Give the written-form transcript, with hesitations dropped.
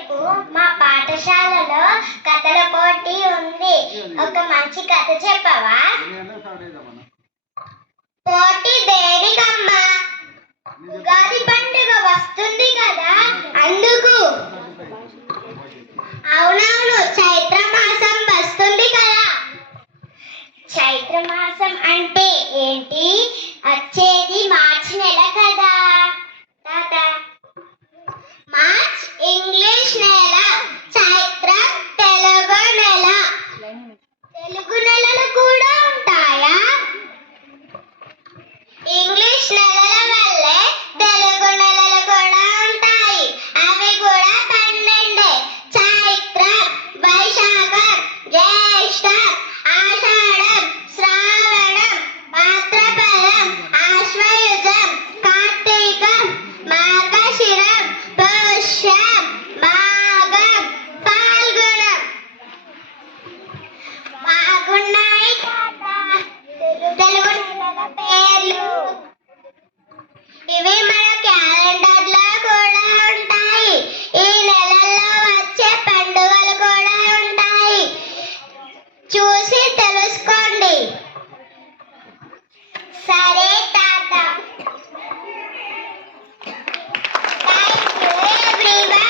రేపు మా పాఠశాలలో కథల పోటీ ఉంది. ఒక మంచి కథ చెప్పవా? పోటీ దేనికమ్మా? ఉగాది పండుగ వస్తుంది కదా.